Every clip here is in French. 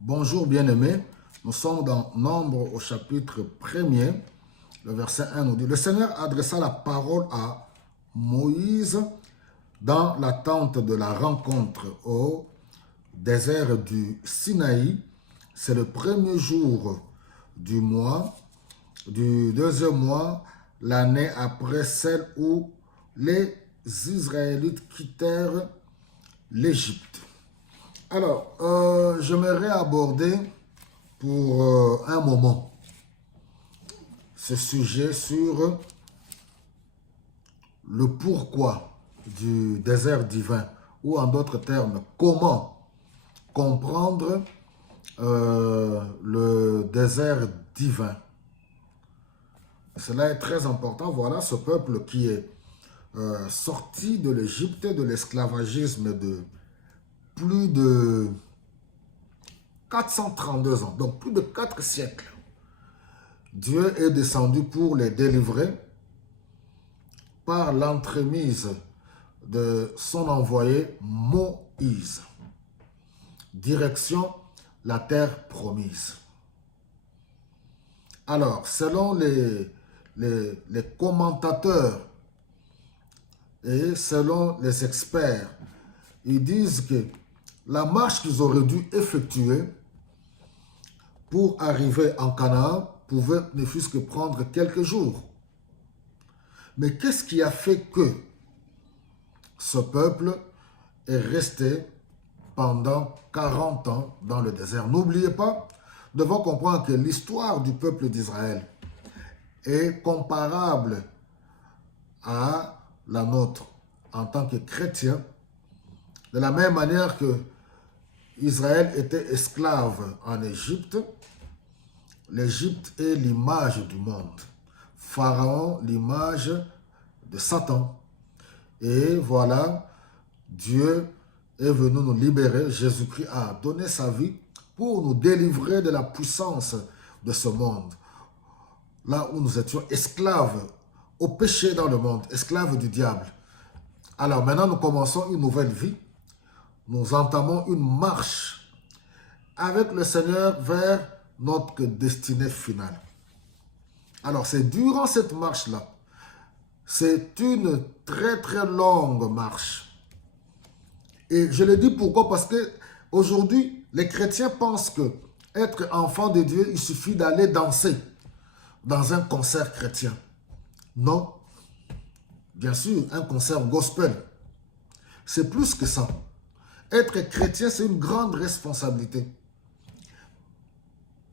Bonjour bien-aimés, nous sommes dans Nombre au chapitre 1er, le verset 1 nous dit: Le Seigneur adressa la parole à Moïse dans la tente de la rencontre au désert du Sinaï. C'est le premier jour du mois, du deuxième mois, l'année après celle où les Israélites quittèrent l'Égypte. Alors, j'aimerais aborder pour un moment ce sujet sur le pourquoi du désert divin, ou en d'autres termes, comment comprendre le désert divin. Cela est très important. Voilà ce peuple qui est sorti de l'Égypte, de l'esclavagisme de plus de 432 ans, donc plus de 4 siècles. Dieu est descendu pour les délivrer par l'entremise de son envoyé Moïse. Direction la terre promise. Alors, selon les commentateurs et selon les experts, ils disent que la marche qu'ils auraient dû effectuer pour arriver en Canaan pouvait ne fût-ce que prendre quelques jours. Mais qu'est-ce qui a fait que ce peuple est resté pendant 40 ans dans le désert? N'oubliez pas, nous devons comprendre que l'histoire du peuple d'Israël est comparable à la nôtre en tant que chrétien, de la même manière que Israël était esclave en Égypte. L'Égypte est l'image du monde. Pharaon, l'image de Satan. Et voilà, Dieu est venu nous libérer. Jésus-Christ a donné sa vie pour nous délivrer de la puissance de ce monde. Là où nous étions esclaves au péché dans le monde, esclaves du diable. Alors maintenant, nous commençons une nouvelle vie. Nous entamons une marche avec le Seigneur vers notre destinée finale. Alors, c'est durant cette marche-là, c'est une très très longue marche. Et je le dis pourquoi? Parce que aujourd'hui, les chrétiens pensent que être enfant de Dieu, il suffit d'aller danser dans un concert chrétien. Non. Bien sûr, un concert gospel. C'est plus que ça. Être chrétien, c'est une grande responsabilité.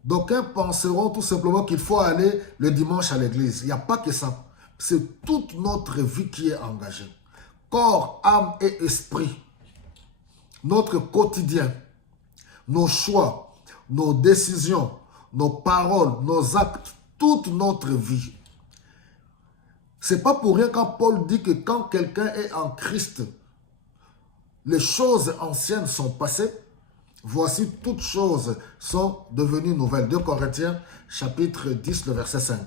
D'aucuns penseront tout simplement qu'il faut aller le dimanche à l'église. Il n'y a pas que ça. C'est toute notre vie qui est engagée. Corps, âme et esprit. Notre quotidien, nos choix, nos décisions, nos paroles, nos actes, toute notre vie. C'est pas pour rien quand Paul dit que quand quelqu'un est en Christ, les choses anciennes sont passées. Voici, toutes choses sont devenues nouvelles. 2 Corinthiens, chapitre 10, le verset 5.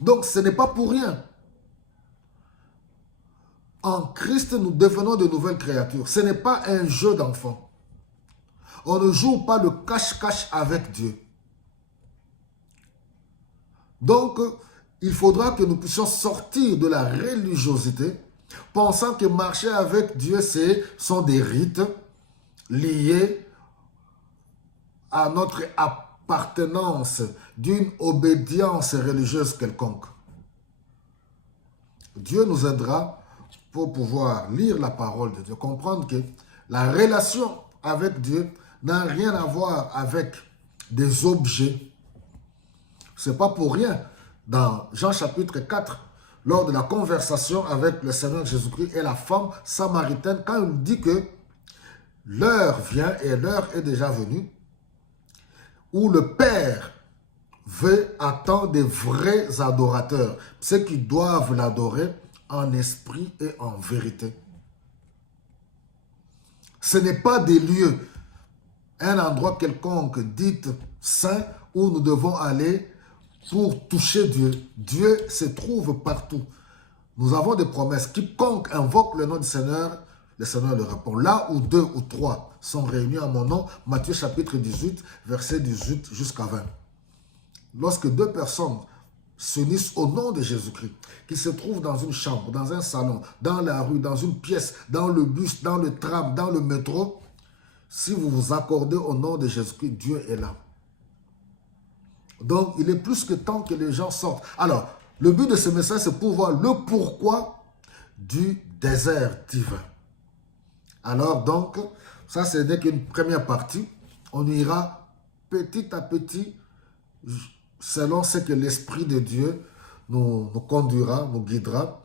Donc, ce n'est pas pour rien. En Christ, nous devenons de nouvelles créatures. Ce n'est pas un jeu d'enfant. On ne joue pas le cache-cache avec Dieu. Donc, il faudra que nous puissions sortir de la religiosité, pensant que marcher avec Dieu, sont des rites liés à notre appartenance d'une obédience religieuse quelconque. Dieu nous aidera pour pouvoir lire la parole de Dieu, comprendre que la relation avec Dieu n'a rien à voir avec des objets. Ce n'est pas pour rien. Dans Jean chapitre 4, lors de la conversation avec le Seigneur Jésus-Christ et la femme samaritaine, quand il dit que l'heure vient, et l'heure est déjà venue, où le Père attend des vrais adorateurs, ceux qui doivent l'adorer en esprit et en vérité. Ce n'est pas des lieux, un endroit quelconque dit saint où nous devons aller pour toucher Dieu. Dieu se trouve partout. Nous avons des promesses. Quiconque invoque le nom du Seigneur Le Seigneur leur répond, là où 2 ou 3 sont réunis à mon nom, Matthieu chapitre 18, verset 18 jusqu'à 20. Lorsque 2 personnes s'unissent au nom de Jésus-Christ, qui se trouvent dans une chambre, dans un salon, dans la rue, dans une pièce, dans le bus, dans le tram, dans le métro, si vous vous accordez au nom de Jésus-Christ, Dieu est là. Donc, il est plus que temps que les gens sortent. Alors, le but de ce message, c'est pour voir le pourquoi du désert divin. Alors, donc, ça, ce n'est qu'une première partie. On ira petit à petit, selon ce que l'Esprit de Dieu nous conduira, nous guidera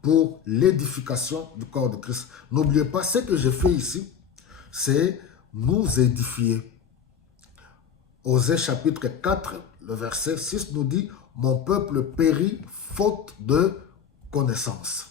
pour l'édification du corps de Christ. N'oubliez pas, ce que j'ai fait ici, c'est nous édifier. Osée chapitre 4, le verset 6 nous dit « Mon peuple périt faute de connaissance ».